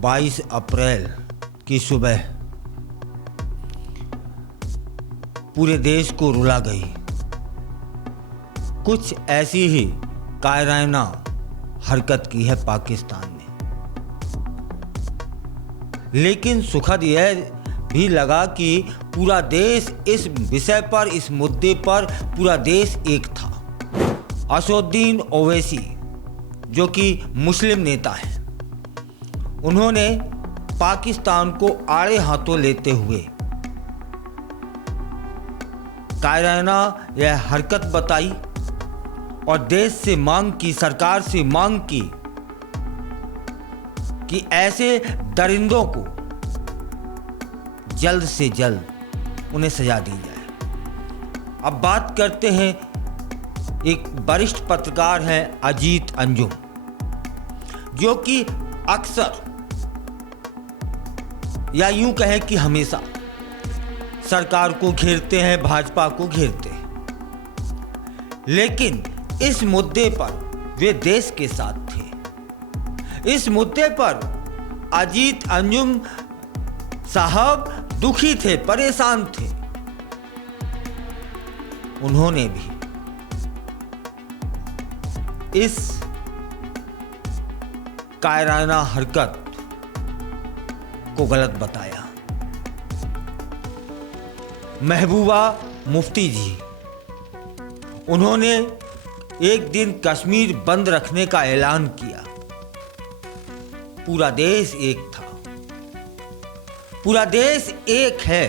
22 अप्रैल की सुबह पूरे देश को रुला गई। कुछ ऐसी ही कायराना हरकत की है पाकिस्तान ने, लेकिन सुखद यह भी लगा कि पूरा देश इस विषय पर, इस मुद्दे पर पूरा देश एक था। असदुद्दीन ओवैसी, जो कि मुस्लिम नेता हैं, उन्होंने पाकिस्तान को आड़े हाथों लेते हुए कायराना यह हरकत बताई और देश से मांग की, सरकार से मांग की कि ऐसे दरिंदों को जल्द से जल्द उन्हें सजा दी जाए। अब बात करते हैं, एक वरिष्ठ पत्रकार हैं अजीत अंजुम, जो कि अक्सर या यूं कहें कि हमेशा सरकार को घेरते हैं, भाजपा को घेरते हैं, लेकिन इस मुद्दे पर वे देश के साथ थे। इस मुद्दे पर अजीत अंजुम साहब दुखी थे, परेशान थे। उन्होंने भी इस कायराना हरकत को गलत बताया। महबूबा मुफ्ती जी, उन्होंने एक दिन कश्मीर बंद रखने का ऐलान किया। पूरा देश एक था, पूरा देश एक है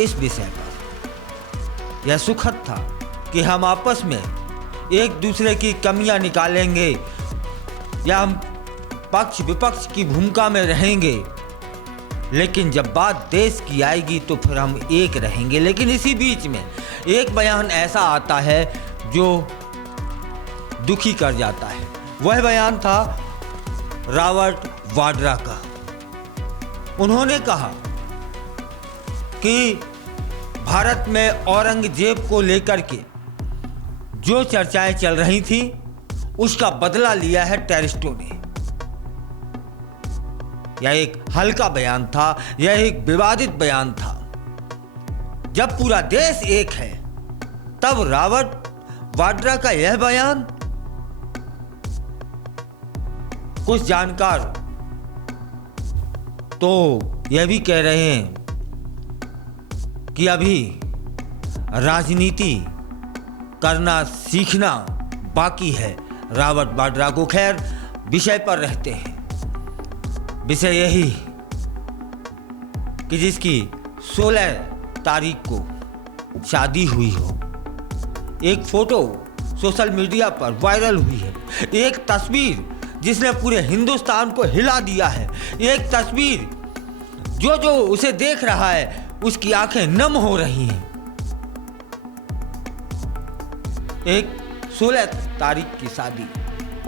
इस विषय पर। यह सुखद था कि हम आपस में एक दूसरे की कमियां निकालेंगे या हम पक्ष विपक्ष की भूमिका में रहेंगे, लेकिन जब बात देश की आएगी तो फिर हम एक रहेंगे। लेकिन इसी बीच में एक बयान ऐसा आता है जो दुखी कर जाता है। वह बयान था रॉबर्ट वाड्रा का। उन्होंने कहा कि भारत में औरंगजेब को लेकर के जो चर्चाएं चल रही थी, उसका बदला लिया है टेररिस्टों ने। यह एक हल्का बयान था, यह एक विवादित बयान था। जब पूरा देश एक है, तब रॉबर्ट वाड्रा का यह बयान। कुछ जानकार तो यह भी कह रहे हैं कि अभी राजनीति करना सीखना बाकी है रॉबर्ट वाड्रा को। खैर, विषय पर रहते हैं। विषय यही कि जिसकी 16 तारीख को शादी हुई हो, एक फोटो सोशल मीडिया पर वायरल हुई है, एक तस्वीर जिसने पूरे हिंदुस्तान को हिला दिया है, एक तस्वीर जो उसे देख रहा है उसकी आंखें नम हो रही हैं। एक 16 तारीख की शादी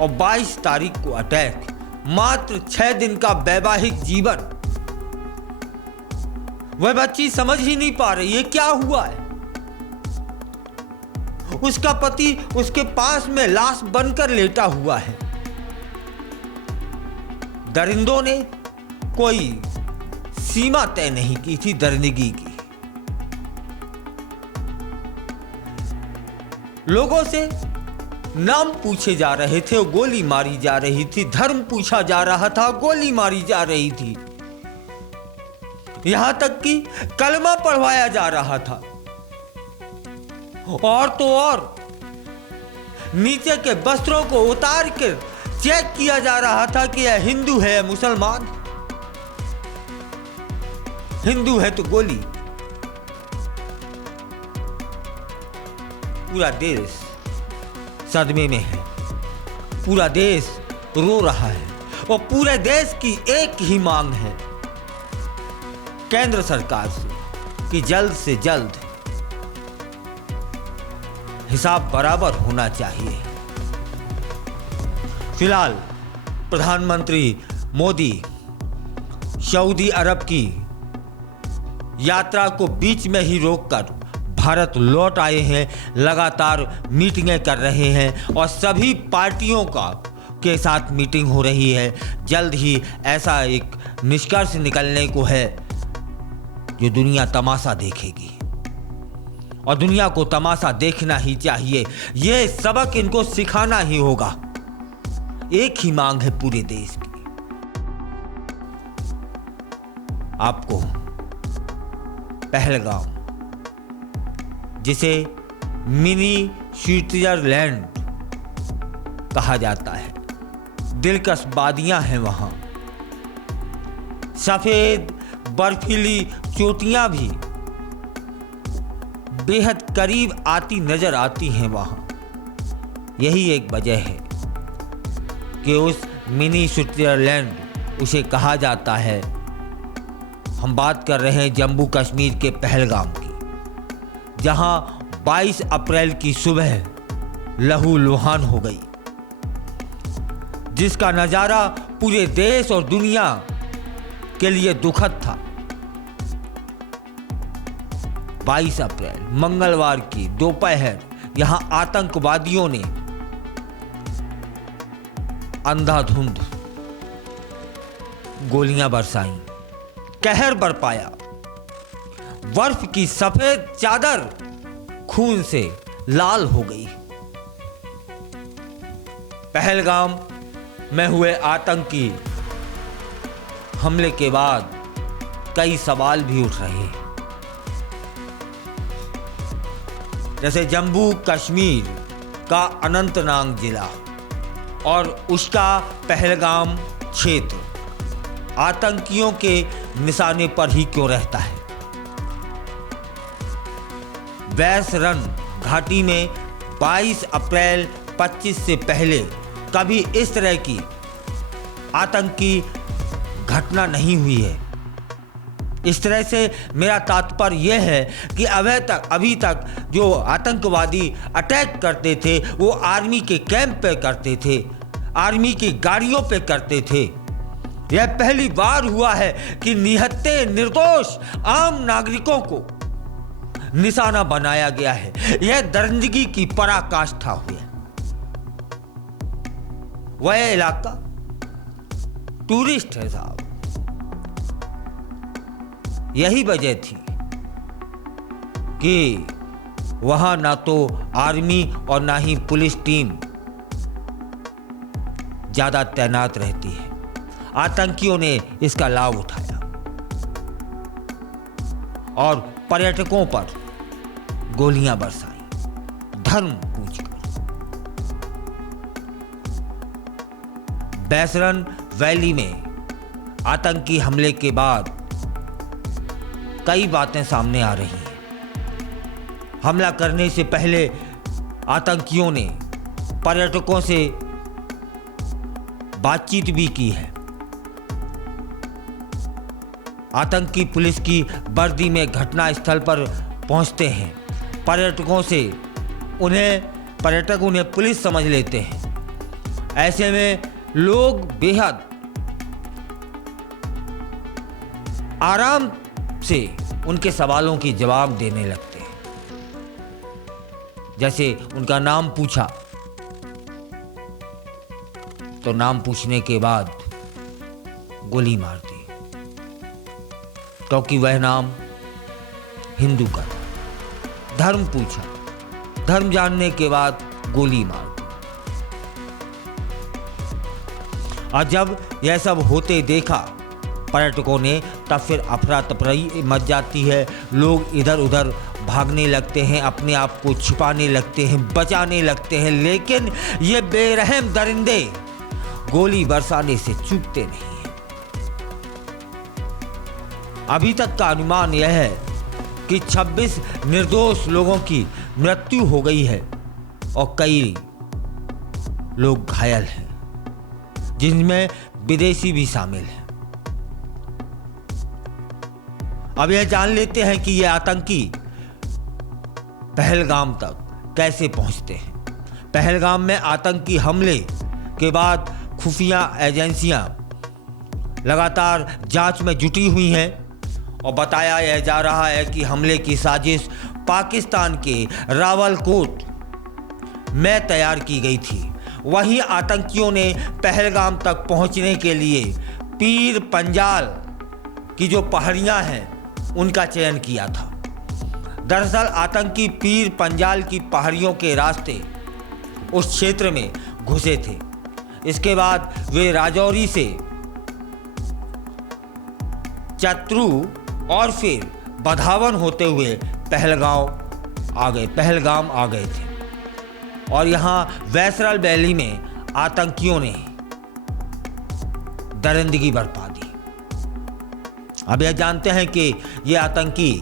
और 22 तारीख को अटैक, मात्र 6 दिन का वैवाहिक जीवन। वह बच्ची समझ ही नहीं पा रही है क्या हुआ है। उसका पति उसके पास में लाश बनकर लेटा हुआ है। दरिंदों ने कोई सीमा तय नहीं की थी दरिंदगी की। लोगों से नाम पूछे जा रहे थे, गोली मारी जा रही थी। धर्म पूछा जा रहा था, गोली मारी जा रही थी। यहां तक कि कलमा पढ़वाया जा रहा था। और तो और नीचे के वस्त्रों को उतार कर चेक किया जा रहा था कि यह हिंदू है या मुसलमान। हिंदू है तो गोली। पूरा देश सदमे में है, पूरा देश रो रहा है और पूरे देश की एक ही मांग है केंद्र सरकार से कि जल्द से जल्द हिसाब बराबर होना चाहिए। फिलहाल प्रधानमंत्री मोदी सऊदी अरब की यात्रा को बीच में ही रोककर भारत लौट आए हैं। लगातार मीटिंगें कर रहे हैं और सभी पार्टियों का के साथ मीटिंग हो रही है। जल्द ही ऐसा एक निष्कर्ष निकलने को है जो दुनिया तमाशा देखेगी, और दुनिया को तमाशा देखना ही चाहिए। ये सबक इनको सिखाना ही होगा। एक ही मांग है पूरे देश की, आपको पहलगाम, जिसे मिनी स्विट्जरलैंड कहा जाता है, दिलकश वादियां हैं वहां, सफेद बर्फीली चोटियां भी बेहद करीब आती नजर आती हैं वहां। यही एक वजह है कि उस मिनी स्विट्जरलैंड उसे कहा जाता है। हम बात कर रहे हैं जम्मू कश्मीर के पहलगाम की, जहां 22 अप्रैल की सुबह लहूलुहान हो गई, जिसका नजारा पूरे देश और दुनिया के लिए दुखद था। 22 अप्रैल मंगलवार की दोपहर यहां आतंकवादियों ने अंधाधुंध गोलियां बरसाई, कहर बरपाया। बर्फ की सफेद चादर खून से लाल हो गई। पहलगाम में हुए आतंकी हमले के बाद कई सवाल भी उठ रहे हैं, जैसे जम्मू कश्मीर का अनंतनाग जिला और उसका पहलगाम क्षेत्र आतंकियों के निशाने पर ही क्यों रहता है। वैसरन घाटी में 22 अप्रैल 25 से पहले कभी इस तरह की आतंकी घटना नहीं हुई है। इस तरह से मेरा तात्पर्य यह है कि अभी तक जो आतंकवादी अटैक करते थे वो आर्मी के कैंप पे करते थे, आर्मी की गाड़ियों पे करते थे। यह पहली बार हुआ है कि निहत्थे निर्दोष आम नागरिकों को निशाना बनाया गया है। यह दरिंदगी की पराकाष्ठा हुई है। वह इलाका टूरिस्ट है साहब। यही वजह थी कि वहां ना तो आर्मी और ना ही पुलिस टीम ज्यादा तैनात रहती है। आतंकियों ने इसका लाभ उठाया और पर्यटकों पर गोलियां बरसाई धर्म पूछकर। बैसरन वैली में आतंकी हमले के बाद कई बातें सामने आ रही हैं। हमला करने से पहले आतंकियों ने पर्यटकों से बातचीत भी की है। आतंकी पुलिस की वर्दी में घटना स्थल पर पहुंचते हैं। पर्यटक उन्हें पुलिस समझ लेते हैं। ऐसे में लोग बेहद आराम से उनके सवालों की जवाब देने लगते हैं। जैसे उनका नाम पूछा तो नाम पूछने के बाद गोली मार दी, क्योंकि वह नाम हिंदू का था। धर्म पूछा, धर्म जानने के बाद गोली मार दी। और जब यह सब होते देखा पर्यटकों ने, तब फिर अफरा तफरी मच जाती है। लोग इधर उधर भागने लगते हैं, अपने आप को छिपाने लगते हैं, बचाने लगते हैं। लेकिन ये बेरहम दरिंदे गोली बरसाने से चूकते नहीं हैं। अभी तक का अनुमान यह है कि 26 निर्दोष लोगों की मृत्यु हो गई है और कई लोग घायल हैं, जिनमें विदेशी भी शामिल हैं। अब यह जान लेते हैं कि ये आतंकी पहलगाम तक कैसे पहुंचते हैं। पहलगाम में आतंकी हमले के बाद खुफिया एजेंसियां लगातार जांच में जुटी हुई हैं और बताया यह जा रहा है कि हमले की साजिश पाकिस्तान के रावलकोट में तैयार की गई थी। वहीं आतंकियों ने पहलगाम तक पहुंचने के लिए पीर पंजाल की जो पहाड़ियां हैं उनका चयन किया था। दरअसल आतंकी पीर पंजाल की पहाड़ियों के रास्ते उस क्षेत्र में घुसे थे। इसके बाद वे राजौरी से चतरू और फिर बधावन होते हुए पहलगाम आ गए थे और यहाँ वैसरल वैली में आतंकियों ने दरिंदगी बरपा दी। अब यह जानते हैं कि ये आतंकी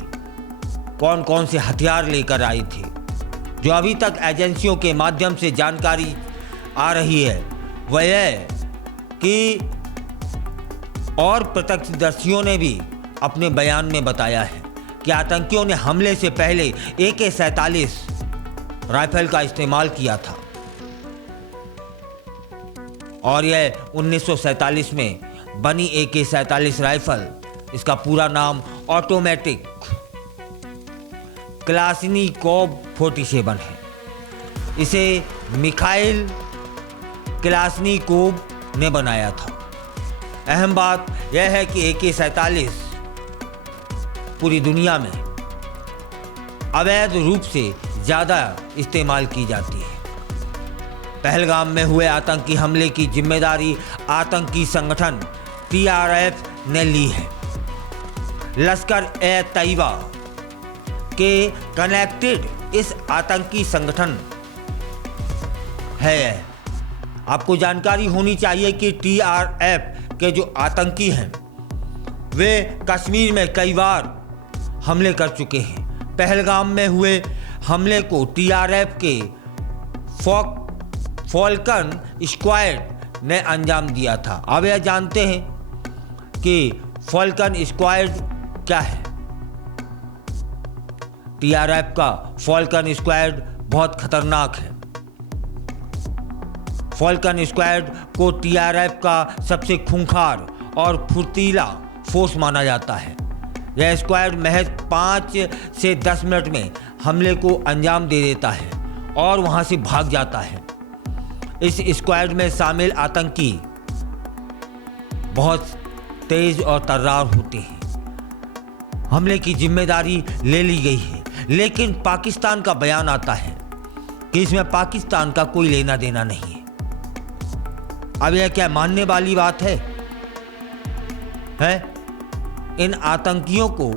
कौन कौन से हथियार लेकर आए थे। जो अभी तक एजेंसियों के माध्यम से जानकारी आ रही है वह यह कि और प्रत्यक्षदर्शियों ने भी अपने बयान में बताया है कि आतंकियों ने हमले से पहले AK-47 राइफल का इस्तेमाल किया था और यह 1947 में बनी AK-47 राइफल, इसका पूरा नाम ऑटोमेटिक क्लाशनिकोव 47 है। इसे मिखाइल क्लाशनिकोव ने बनाया था। अहम बात यह है कि AK-47 पूरी दुनिया में अवैध रूप से ज़्यादा इस्तेमाल की जाती है। पहलगाम में हुए आतंकी हमले की जिम्मेदारी आतंकी संगठन TRF ने ली है। लश्कर-ए-तैयबा के कनेक्टेड इस आतंकी संगठन है। आपको जानकारी होनी चाहिए कि TRF के जो आतंकी हैं वे कश्मीर में कई बार हमले कर चुके हैं। पहलगाम में हुए हमले को TRF के फॉल्कन स्क्वाड ने अंजाम दिया था। अब यह जानते हैं कि फॉल्कन स्क्वाड क्या है। TRF का फॉल्कन स्क्वाड बहुत खतरनाक है। फॉल्कन स्क्वाड को TRF का सबसे खूंखार और फुर्तीला फोर्स माना जाता है। यह स्क्वाड महज 5 से 10 मिनट में हमले को अंजाम दे देता है और वहां से भाग जाता है। इस स्क्वाड में शामिल आतंकी बहुत तेज और तर्रार होते हैं। हमले की जिम्मेदारी ले ली गई है, लेकिन पाकिस्तान का बयान आता है कि इसमें पाकिस्तान का कोई लेना देना नहीं है। अब यह क्या मानने वाली बात है? इन आतंकियों को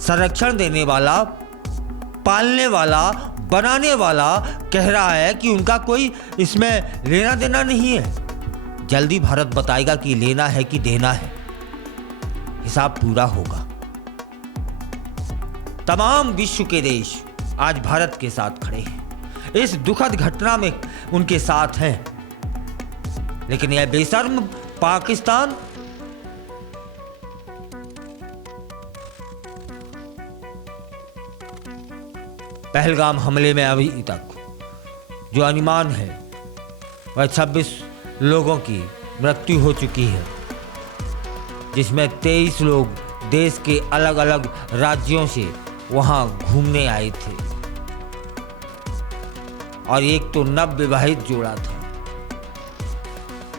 संरक्षण देने वाला, पालने वाला, बनाने वाला कह रहा है कि उनका कोई इसमें लेना देना नहीं है। जल्दी भारत बताएगा कि लेना है कि देना है। हिसाब पूरा होगा। तमाम विश्व के देश आज भारत के साथ खड़े हैं, इस दुखद घटना में उनके साथ हैं। लेकिन यह बेशर्म पाकिस्तान पहलगाम हमले में अभी तक जो अनुमान है वह 26 लोगों की मृत्यु हो चुकी है, जिसमें 23 लोग देश के अलग अलग राज्यों से वहां घूमने आए थे और एक तो नवविवाहित जोड़ा था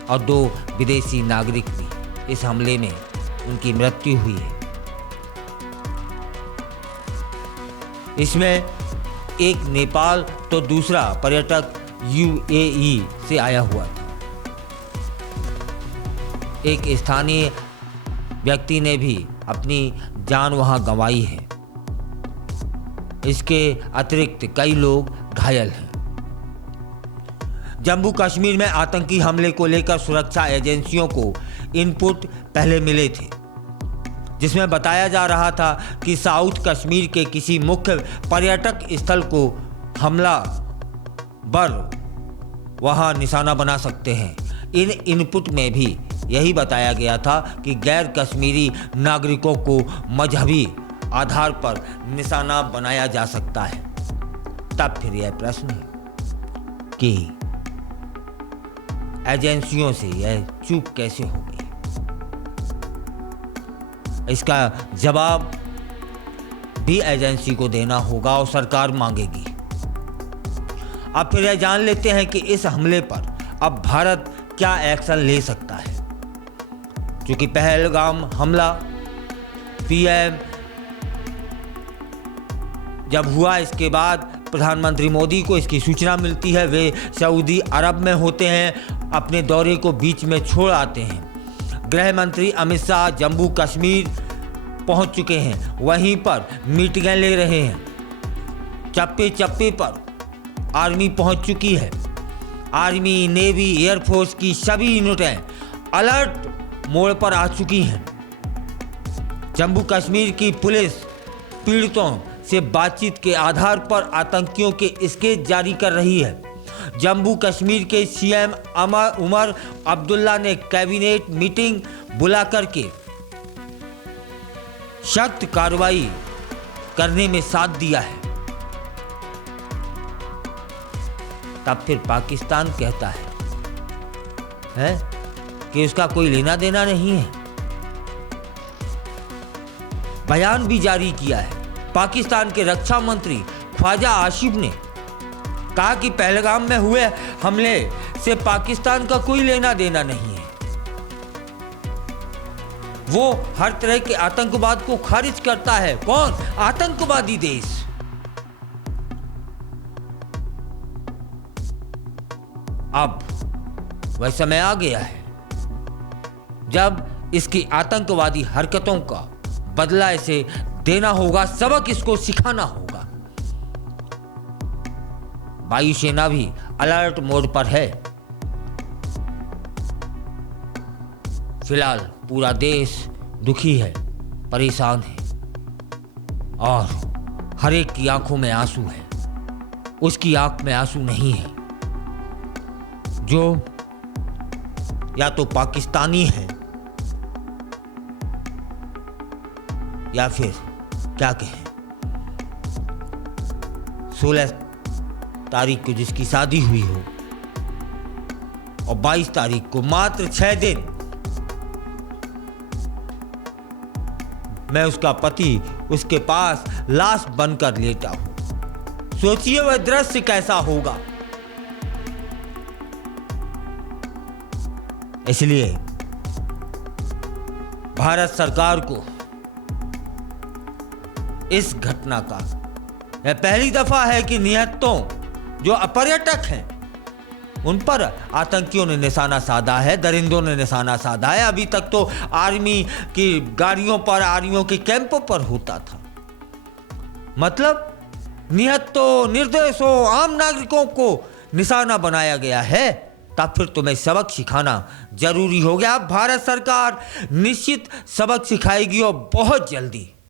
और 2 विदेशी नागरिक भी। इस हमले में उनकी मृत्यु हुई है। इसमें एक नेपाल तो दूसरा पर्यटक UAE से आया हुआ था। एक स्थानीय व्यक्ति ने भी अपनी जान वहां गंवाई है। इसके अतिरिक्त कई लोग घायल हैं। जम्मू कश्मीर में आतंकी हमले को लेकर सुरक्षा एजेंसियों को इनपुट पहले मिले थे, जिसमें बताया जा रहा था कि साउथ कश्मीर के किसी मुख्य पर्यटक स्थल को हमलावर वहां निशाना बना सकते हैं। इन इनपुट में भी यही बताया गया था कि गैर कश्मीरी नागरिकों को मजहबी आधार पर निशाना बनाया जा सकता है। तब फिर यह प्रश्न है कि एजेंसियों से यह चूक कैसे हो गई। इसका जवाब भी एजेंसी को देना होगा और सरकार मांगेगी। अब फिर यह जान लेते हैं कि इस हमले पर अब भारत क्या एक्शन ले सकता है। क्योंकि पहलगाम हमला पीएम जब हुआ, इसके बाद प्रधानमंत्री मोदी को इसकी सूचना मिलती है। वे सऊदी अरब में होते हैं, अपने दौरे को बीच में छोड़ आते हैं। गृह मंत्री अमित शाह जम्मू कश्मीर पहुंच चुके हैं, वहीं पर मीटिंगें ले रहे हैं। चप्पे चप्पे पर आर्मी पहुंच चुकी है। आर्मी, नेवी, एयरफोर्स की सभी यूनिटें अलर्ट मोड पर आ चुकी हैं। जम्मू कश्मीर की पुलिस पीड़ितों से बातचीत के आधार पर आतंकियों के स्केच जारी कर रही है। जम्मू कश्मीर के सीएम उमर अब्दुल्ला ने कैबिनेट मीटिंग बुला करके सख्त कार्रवाई करने में साथ दिया है। तब फिर पाकिस्तान कहता है कि उसका कोई लेना देना नहीं है। बयान भी जारी किया है। पाकिस्तान के रक्षा मंत्री ख्वाजा आसिफ ने कहा कि पहलगाम में हुए हमले से पाकिस्तान का कोई लेना देना नहीं है। वो हर तरह के आतंकवाद को खारिज करता है। कौन? आतंकवादी देश। अब वह समय आ गया है जब इसकी आतंकवादी हरकतों का बदला इसे देना होगा, सबक इसको सिखाना होगा। वायुसेना भी अलर्ट मोड पर है। फिलहाल पूरा देश दुखी है, परेशान है और हर एक की आंखों में आंसू है। उसकी आंख में आंसू नहीं है जो या तो पाकिस्तानी है या फिर क्या कहें, 16 तारीख को जिसकी शादी हुई हो और 22 तारीख को मात्र 6 दिन मैं उसका पति उसके पास लाश बनकर लेटा हूं। सोचिए वह दृश्य कैसा होगा। इसलिए भारत सरकार को इस घटना का यह पहली दफा है कि निहत्तों जो पर्यटक हैं उन पर आतंकियों ने निशाना साधा है, दरिंदों ने निशाना साधा है। अभी तक तो आर्मी की गाड़ियों पर, आर्मियों के कैंपों पर होता था। मतलब निहत्तों, निर्दोषों, आम नागरिकों को निशाना बनाया गया है। तब फिर तुम्हें सबक सिखाना जरूरी हो गया। भारत सरकार निश्चित सबक सिखाएगी और बहुत जल्दी।